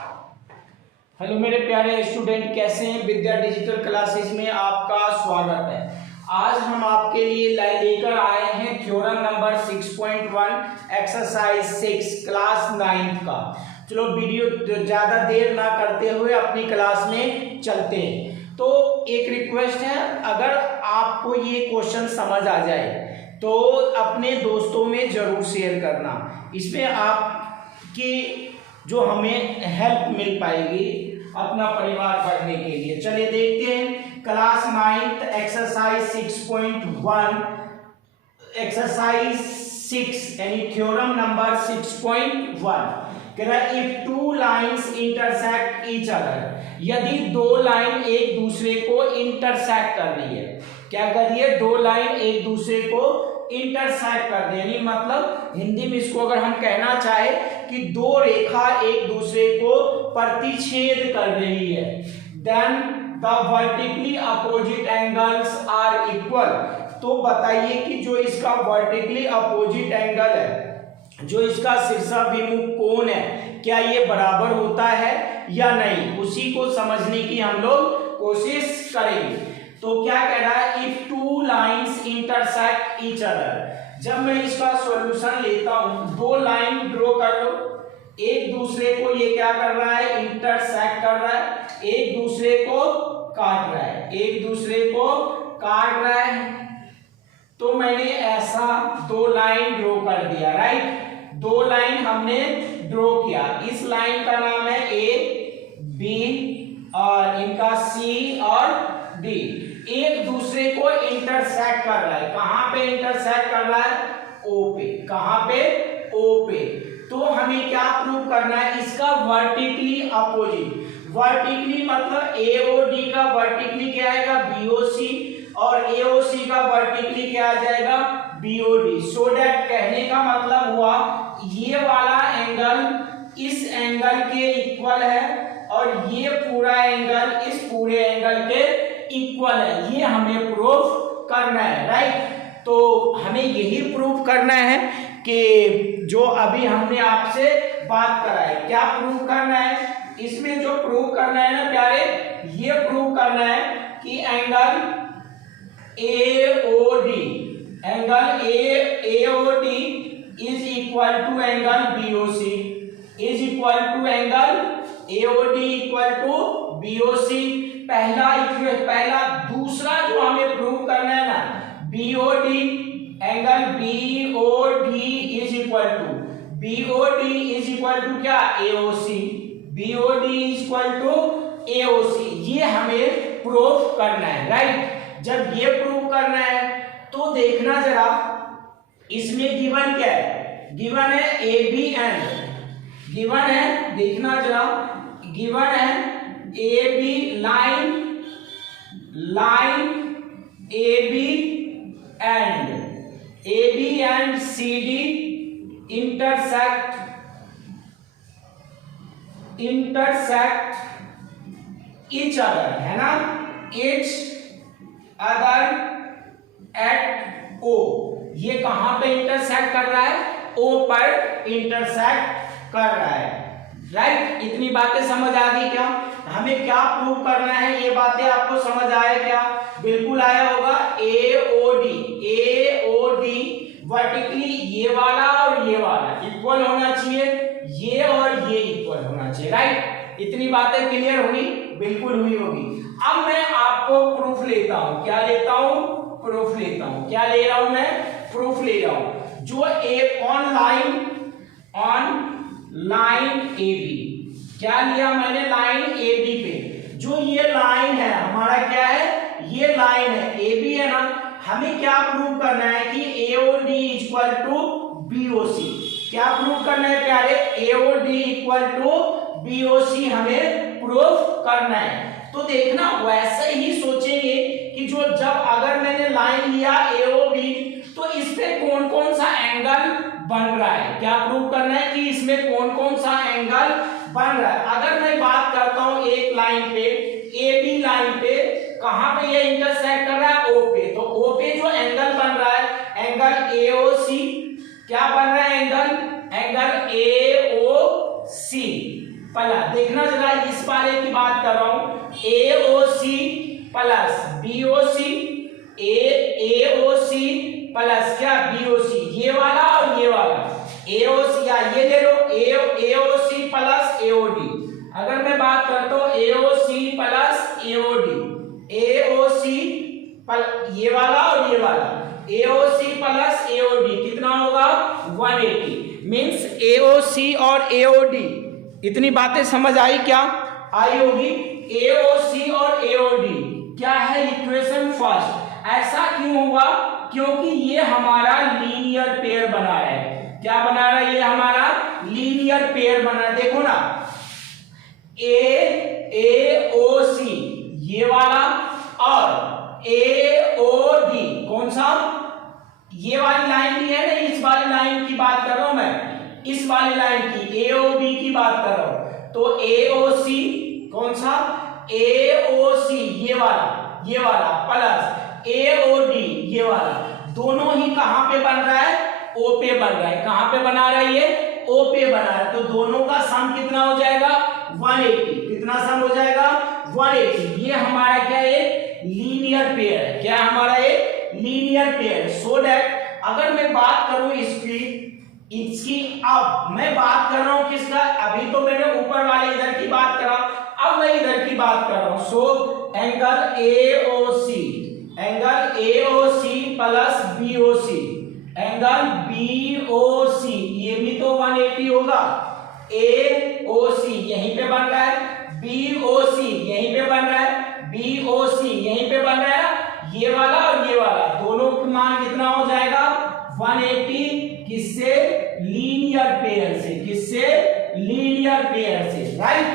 Hello मेरे प्यारे student, कैसे हैं। विद्या डिजिटल क्लासेस में आपका स्वागत है। आज हम आपके लिए लेकर आए हैं थ्योरम नंबर 6.1 एक्सरसाइज 6 क्लास 9 का। चलो वीडियो ज़्यादा देर ना करते हुए अपनी क्लास में चलते हैं। तो एक रिक्वेस्ट है, अगर आपको ये क्वेश्चन समझ आ जाए तो अपने दोस्तों में ज़रूर शेयर करना। इसमें आपकी जो हमें हेल्प मिल पाएगी अपना परिवार पढ़ने के लिए। चलिए देखते हैं क्लास 9 एक्सरसाइज 6.1 एक्सरसाइज 6 यानी थ्योरम नंबर 6.1 कह रहा है if two lines intersect each other, यदि दो लाइन एक दूसरे को इंटरसेक्ट कर रही है। क्या कर रही है? दो लाइन एक दूसरे को इंटरसेक्ट कर रही है, यानी मतलब हिंदी में इसको अगर हम कहना चाहे कि दो रेखा एक दूसरे को प्रतिच्छेद कर रही है, then the vertically opposite angles are equal. तो बताइए कि जो इसका वर्टिकली अपोजिट एंगल है, जो इसका शीर्षाभिमुख कोण है, क्या ये बराबर होता है या नहीं, उसी को समझने की हम लोग कोशिश करेंगे। तो क्या कह रहा है? If two lines intersect each other, जब मैं इसका सॉल्यूशन लेता हूं, दो लाइन ड्रॉ कर लो, एक दूसरे को ये क्या कर रहा है? इंटरसेक्ट कर रहा है, एक दूसरे को काट रहा है, एक दूसरे को काट रहा है। तो मैंने ऐसा दो लाइन ड्रॉ कर दिया, राइट। दो लाइन हमने ड्रॉ किया। इस लाइन का नाम है ए, बी और इनका सी और डी। एक दूसरे को इंटरसेक्ट कर रहा है। कहां पे इंटरसेक्ट कर रहा है? ओ पे। कहां पे? ओ पे। तो हमें क्या प्रूव करना है? इसका वर्टिकली अपोजिट। वर्टिकली मतलब एओडी का वर्टिकली क्या आएगा? बीओसी, और एओसी का वर्टिकली क्या आ जाएगा? बीओडी। सो दैट कहने का मतलब हुआ ये वाला एंगल इस एंगल के इक्वल है और ये पूरा एंगल इस पूरे एंगल के इक्वल है। ये हमें प्रूफ करना है, राइट। तो हमें यही प्रूफ करना है कि जो अभी हमने आपसे बात करा है। क्या प्रूफ करना है? इसमें जो प्रूफ करना है ना प्यारे, ये प्रूफ करना है कि angle AOD, angle AOD is equal to angle BOC, is equal to angle AOD equal to BOC. पहला दूसरा जो हमें प्रूव करना है ना, BOD, angle BOD is equal to, BOD is equal to क्या? AOC, BOD is equal to AOC. ये हमें प्रूव करना है, राइट। जब ये प्रूव करना है तो देखना जरा, इसमें गिवन क्या है? गिवन है ए बी एंड, गिवन है, देखना जरा, गिवन है A B line, line A B and C D intersect each other, है ना, ईच अदर एट ओ। ये कहां पे इंटरसेक्ट कर रहा है? ओ पर इंटरसेक्ट कर रहा है, राइट। इतनी बातें समझ आ गई क्या? हमें क्या प्रूव करना है? ये बातें आपको समझ आया क्या? बिल्कुल आया होगा। एओडी, एओडी वर्टिकली ये वाला और ये वाला इक्वल होना चाहिए, ये और ये इक्वल होना चाहिए, राइट। इतनी बातें क्लियर हुई? बिल्कुल हुई होगी। अब मैं आपको प्रूफ लेता हूं। क्या लेता हूं? प्रूफ लेता हूं। क्या ले रहा हूं मैं? प्रूफ ले रहा हूं। जो ऑन लाइन ए बी, क्या लिया मैंने? लाइन ए बी पे जो ये लाइन है हमारा, क्या है? ये लाइन है ए बी, है ना। हमें क्या प्रूव करना है कि एओडी इक्वल टू बीओसी। क्या प्रूव करना है प्यारे? एओडी इक्वल टू बीओसी हमें प्रूफ करना है। तो देखना वैसे ही सोचेंगे कि जो जब अगर मैंने लाइन लिया एओबी, तो इस पे कौन कौन सा एंगल बन रहा है। क्या प्रूव करना है कि इसमें कौन कौन सा एंगल बन रहा है। अगर मैं बात करता हूं एक लाइन पे, ए बी लाइन पे, कहां पे ये इंटरसेक्ट कर रहा है? ओ पे। तो ओ पे जो एंगल बन रहा है, एंगल एओसी, क्या बन रहा है एंगल? एंगल एओसी, प्लस, देखना जरा इस वाले की बात कर रहा हूं, AOC plus BOC, AOC plus क्या BOC, ये वाला और ये वाला AOC, या ये ले लो AOC प्लस AOD। अगर मैं बात करता हूं AOC प्लस AOD, AOC ये वाला और ये वाला AOC प्लस AOD कितना होगा 180, मींस AOC और AOD, इतनी बातें समझ आई क्या, आई होगी। AOC और AOD क्या है, इक्वेशन फर्स्ट। ऐसा क्यों हुआ, क्योंकि ये हमारा लीनियर पेयर बना रहा है। क्या बना रहा है, ये हमारा लीनियर पेयर बना, देखो ना AOC ये वाला और AOD कौन सा, ये वाली लाइन भी है ना, इस वाली लाइन की बात कर रहा हूं मैं, इस वाली लाइन की AOB की बात कर रहा हूं। तो AOC कौन सा, AOC ये वाला प्लस AOD ये वाला, दोनों ही कहां पे बन रहा है, O पे बन रहा है। कहां पे बना रहा है, ये O पे बना रहा है। तो दोनों का सम कितना हो जाएगा 180, कितना सम हो जाएगा 180। ये हमारा क्या है, लीनियर पेयर है। क्या हमारा ये लीनियर पेयर। सो दैट अगर मैं बात करूं इसकी अब मैं बात कर रहा हूं किसका, अभी तो मैंने ऊपर वाले इधर की बात करा, अब मैं इधर की बात कर रहा हूं। So angle AOC plus BOC, angle BOC ये भी तो 180 होगा। AOC यहीं पे बन रहा है, BOC यहीं पे बन रहा है, BOC यहीं पे बन रहा है, ये वाला और ये वाला दोनों का मान कितना हो जाएगा 180, किससे, लीनियर पेयर से, किससे, लीनियर पेयर से, राइट।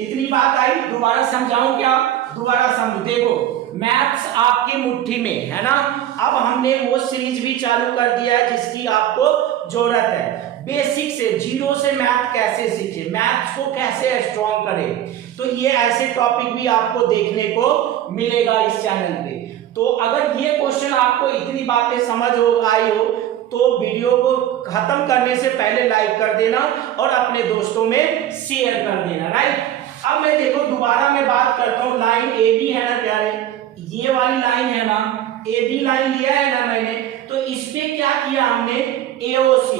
इतनी बात आई, दोबारा समझाऊं क्या, दोबारा समझो। देखो मैथ्स आपकी मुट्ठी में है ना, अब हमने वो सीरीज भी चालू कर दिया है जिसकी आपको जरूरत है। बेसिक से, जीरो से मैथ कैसे सीखे, मैथ्स को कैसे स्ट्रॉन्ग करें, तो ये ऐसे टॉपिक भी आपको देखने को मिलेगा इस चैनल पे। तो अगर ये क्वेश्चन आपको इतनी बातें समझ आई हो तो वीडियो को खत्म करने से पहले लाइक कर देना और अपने दोस्तों में शेयर कर देना, राइट। अब मैं देखो दोबारा मैं बात करता हूं, लाइन AB है ना प्यारे, ये वाली लाइन है ना, AB लाइन लिया है ना मैंने, तो इस पे क्या किया हमने, AOC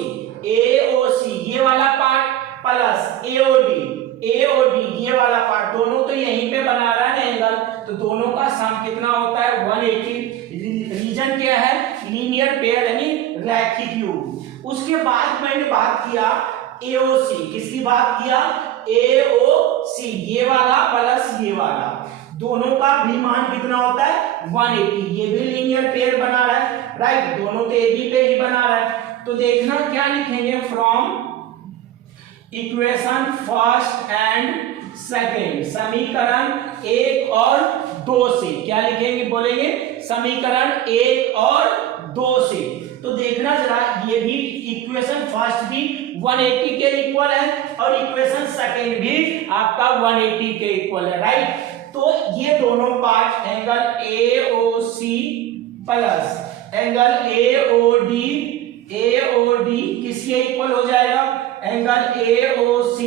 ये वाला पार्ट प्लस AOD ये वाला पार्ट, दोनों तो यहीं पे बना रहा है ना एंगल, तो दोनों का सम कितना होता है 180। रीजन क्या है, लीनियर पेयर यानी रैखिक योग। उसके बाद मैंने बात किया AOC, किसकी बात किया, AOC ये वाला प्लस ये वाला, दोनों का भी मान कितना होता है 180। ये भी लीनियर पेयर बना रहा है, राइट, दोनों तो AB पे ही बना रहा है। तो देखना क्या लिखेंगे, from equation first and second, समीकरण 1 और 2 से, क्या लिखेंगे, बोलेंगे समीकरण 1 और 2 से। तो देखना जरा, ये भी इक्वेशन फर्स्ट भी 180 के इक्वल है और इक्वेशन सेकेंड भी आपका 180 के इक्वल है, राइट। तो ये दोनों part angle AOC plus angle AOD किसके इक्वल हो जाएगा, angle AOC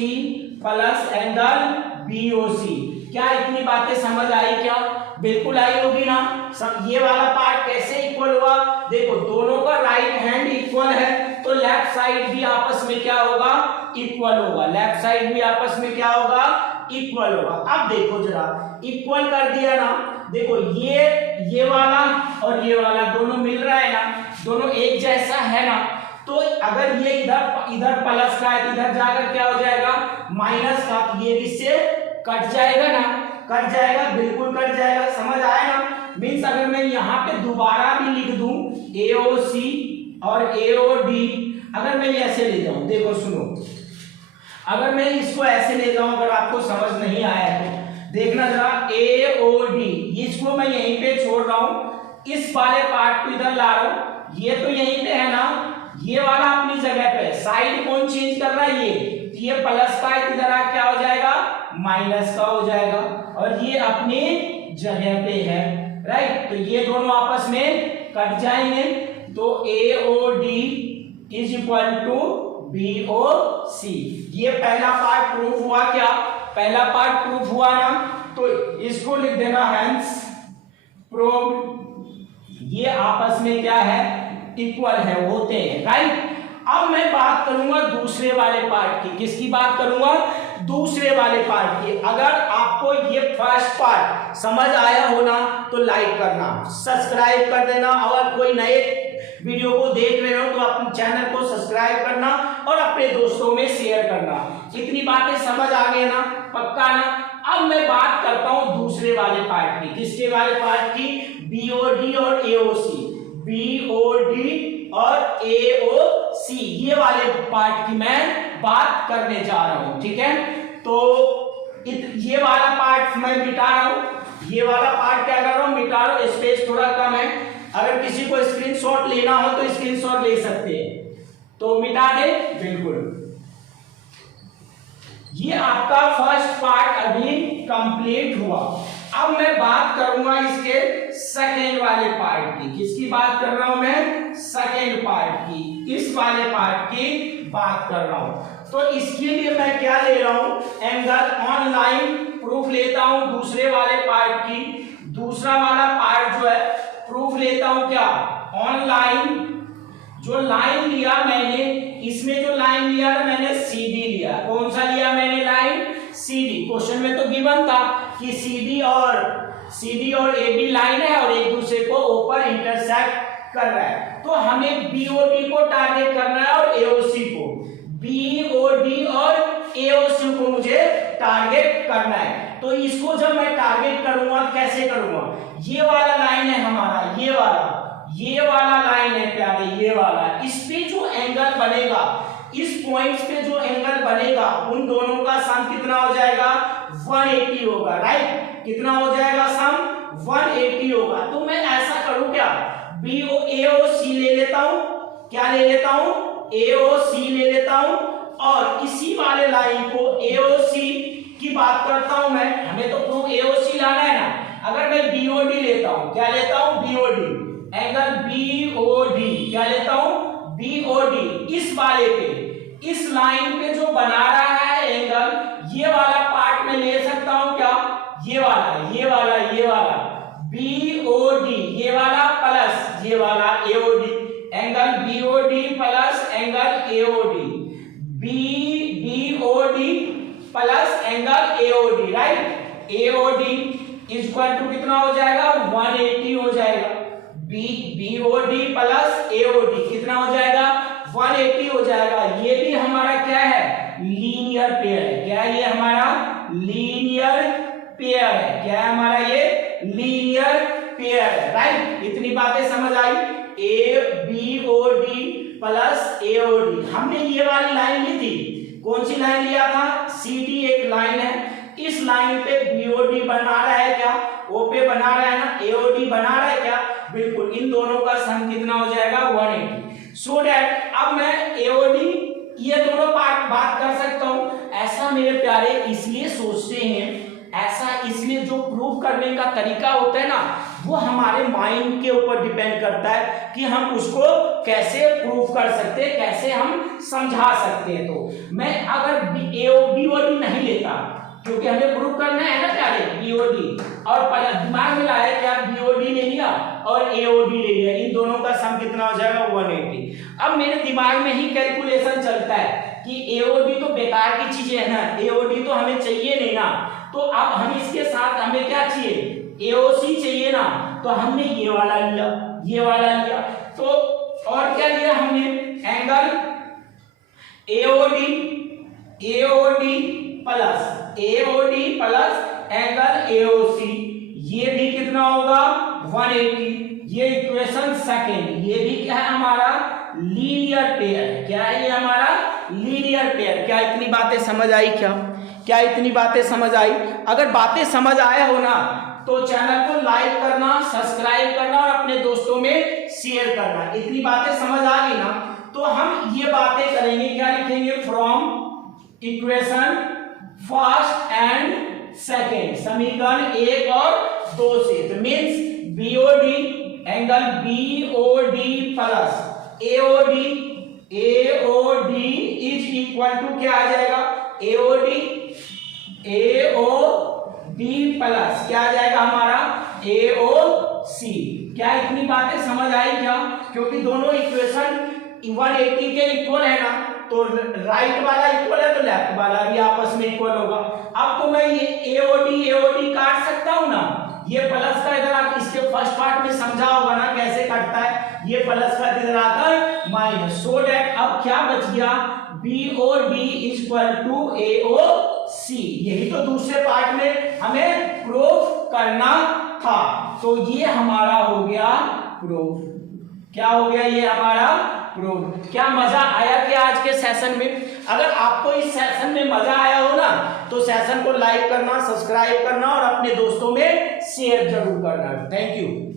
plus angle BOC। क्या इतनी बातें समझ आई क्या, बिल्कुल आई होगी ना। सब ये वाला पार्ट कैसे इक्वल हुआ, देखो दोनों का राइट हैंड इक्वल है तो लेफ्ट साइड भी आपस में क्या होगा, इक्वल होगा, लेफ्ट साइड भी आपस में क्या होगा, इक्वल होगा। अब देखो जरा, इक्वल कर दिया ना, देखो ये वाला और ये वाला दोनों मिल रहा है ना, दोनों एक जैसा है ना, तो अगर ये इधर प्लस का है, इधर जाकर क्या हो जाएगा माइनस का, ये इससे कट जाएगा ना, कट जाएगा, बिल्कुल कट जाएगा, समझ आया ना। मीन्स अगर मैं यहाँ पे दोबारा भी लिख दूं AOC और AOD, अगर मैं ऐसे ले जाऊं, देखो सुनो, अगर मैं इसको ऐसे ले जाऊं, अगर आपको समझ नहीं आया तो देखना जरा, AOD इसको मैं यहीं पे छोड़ रहा हूं, इस वाले पार्ट को इधर ला रहा हूं, ये तो यहीं पे है ना, ये वाला अपनी जगह पे, साइड कौन चेंज कर रहा है, ये प्लस का इधर आ क्या हो जाएगा माइनस का हो जाएगा, और ये अपनी जगह पे है, राइट। तो ये दोनों आपस में कट जाएंगे, तो AOD is equal to BOC। ये पहला पार्ट प्रूफ हुआ क्या, पहला पार्ट प्रूफ हुआ ना, तो इसको लिख देना हेंस प्रूव्ड, ये आपस में क्या है, इक्वल है, होते हैं, राइट। अब मैं बात करूंगा दूसरे वाले पार्ट की। किसकी बात करूंगा? दूसरे वाले पार्ट की। अगर आपको ये फर्स्ट पार्ट समझ आया हो ना तो लाइक करना, सब्सक्राइब कर देना, और कोई नए वीडियो को देख रहे हो तो अपने चैनल को सब्सक्राइब करना और अपने दोस्तों में शेयर करना। इतनी बातें समझ आ गई ना, पक्का ना। अब मैं बात करता हूं दूसरे वाले पार्ट की। किसके वाले पार्ट की? बीओडी और एओसी, बीओडी और एओसी, ये वाले पार्ट की मैं बात करने जा रहा हूं, ठीक है। तो ये वाला पार्ट मैं मिटा रहा हूं, ये वाला पार्ट क्या कर रहा हूं, मिटा रहा हूं, स्पेस थोड़ा कम है। अगर किसी को स्क्रीनशॉट लेना हो तो स्क्रीनशॉट ले सकते हैं, तो मिटा दे, बिल्कुल। ये आपका फर्स्ट पार्ट अभी कंप्लीट हुआ। अब मैं बात करूंगा इसके सेकेंड वाले पार्ट की। किसकी बात कर रहा हूं मैं? सेकेंड पार्ट की, इस वाले पार्ट की बात कर रहा हूं। तो इसके लिए मैं क्या ले रहा हूं? एंगल ऑनलाइन प्रूफ लेता हूं दूसरे वाले पार्ट की। दूसरा वाला पार्ट जो है प्रूफ लेता हूं क्या? ऑनलाइन। जो लाइन लिया मैंने, इसमें जो लाइन लिया ना मैंने, सीडी लिया। कौन सा लिया मैंने लाइन? सीडी। क्वेश्चन में तो गिवन था कि सीडी और एबी लाइन है और एक दूसरे को ऊपर इंटरसेक्ट कर रहा है। तो हमें बीओडी को टारगेट करना है और एओसी को, बीओडी और एओसी को मुझे टारगेट करना है। तो इसको जब मैं टारगेट करूंगा कैसे करूंगा? ये वाला लाइन है हमारा, ये वाला लाइन है प्यारे, ये वाला। इस पे जो एंगल बनेगा, इस पॉइंट्स पे जो एंगल बनेगा, उन दोनों का सम कितना हो जाएगा? 180 होगा, राइट। कितना हो जाएगा सम? 180 होगा। तो मैं ऐसा करूं क्या? एओसी ले लेता हूं। क्या ले लेता हूं? एओसी ले लेता हूं, और इसी वाले लाइन को एओसी की बात करता हूं मैं। हमें तो प्रूफ एओसी लाना है ना। अगर मैं बीओडी लेता हूं, क्या लेता हूं? बीओडी, एंगल बीओडी, क्या लेता हूं? बीओडी। इस वाले पे, इस लाइन पे जो बना रहा है एंगल, ये वाला पार्ट में ले सकता हूं क्या? ये वाला बीओडी, ये वाला प्लस ये वाला AOD, angle BOD plus angle AOD, BOD plus angle AOD, right. AOD equal to कितना हो जाएगा? 180 हो जाएगा। बीओडी प्लस एओडी कितना हो जाएगा? 180 हो जाएगा। ये भी हमारा क्या है? लीनियर पेयर है। क्या ये हमारा लीनियर पेयर है? क्या है हमारा ये? लीनियर पेयर है, राइट। इतनी बातें समझ आई? ए बीओडी प्लस एओडी, हमने ये वाली लाइन ली थी। कौन सी लाइन लिया था? सीडी एक लाइन है, इस लाइन पे बीओडी बना रहा है क्या? ओ पे बना रहा है ना, एओडी बना रहा है क्या? बिल्कुल। इन दोनों का सम कितना हो जाएगा? 180। सो दैट अब मैं एओडी ये दोनों पार्ट बात कर सकता हूं। ऐसा मेरे प्यारे इसलिए सोचते हैं, ऐसा इसलिए जो प्रूव करने का तरीका होता है ना, वो हमारे माइंड के ऊपर डिपेंड करता है कि हम उसको कैसे प्रूव कर सकते हैं, कैसे हम समझा सकते हैं। तो मैं अगर बीओडी नहीं लेता, क्योंकि हमें प्रूव करना है ना प्यारे, बीओडी और दिमाग में लाया क्या? बीओडी ले लिया और एओडी ले लिया, इन दोनों का सम कितना हो जाएगा? 180। अब मेरे दिमाग में ही कैलकुलेशन चलता है कि एओडी तो बेकार की चीजें है ना, एओडी तो हमें चाहिए नहीं ना। तो अब हम इसके साथ हमें क्या चाहिए? एओसी चाहिए ना। तो हमने ये वाला लिया, तो और क्या लिया हमने? Angle AOD plus angle AOC, ये भी कितना होगा? 180। ये इक्वेशन सेकेंड, ये भी क्या है हमारा? Linear pair. क्या है ये हमारा? Linear pair. क्या इतनी बातें समझ आई? क्या इतनी बातें समझ आई? अगर बातें समझ आया हो ना तो चैनल को लाइक करना, सब्सक्राइब करना और अपने दोस्तों में शेयर करना। इतनी बातें समझ आ गई ना, तो हम ये बातें करेंगे। क्या लिखेंगे? From equation first and second, समीकरण 1 और 2 से। तो means BOD, angle BOD plus AOD is equal to क्या आ जाएगा? एओडी AOB प्लस क्या आ जाएगा हमारा AOC। क्या इतनी बातें समझ आई क्या? क्योंकि दोनों इक्वेशन 180 के इक्वल है ना, तो राइट वाला इक्वल है तो लेफ्ट वाला भी आपस में इक्वल होगा। अब तो मैं ये AOD काट सकता हूं ना, ये प्लस का इधर आकर, इसके फर्स्ट पार्ट में समझा होगा ना कैसे कटता है, ये प्लस का इधर आकर माइनस, सो दैट अब क्या बच गया BOD इक्वल टू AOC। यही तो दूसरे पार्ट में हमें प्रूफ करना था, तो ये हमारा हो गया प्रूफ। क्या हो गया ये हमारा प्रूफ। क्या मजा आया क्या आज के सेशन में? अगर आपको इस सेशन में मजा आया हो ना, तो सेशन को लाइक करना, सब्सक्राइब करना और अपने दोस्तों में शेयर जरूर करना। Thank you.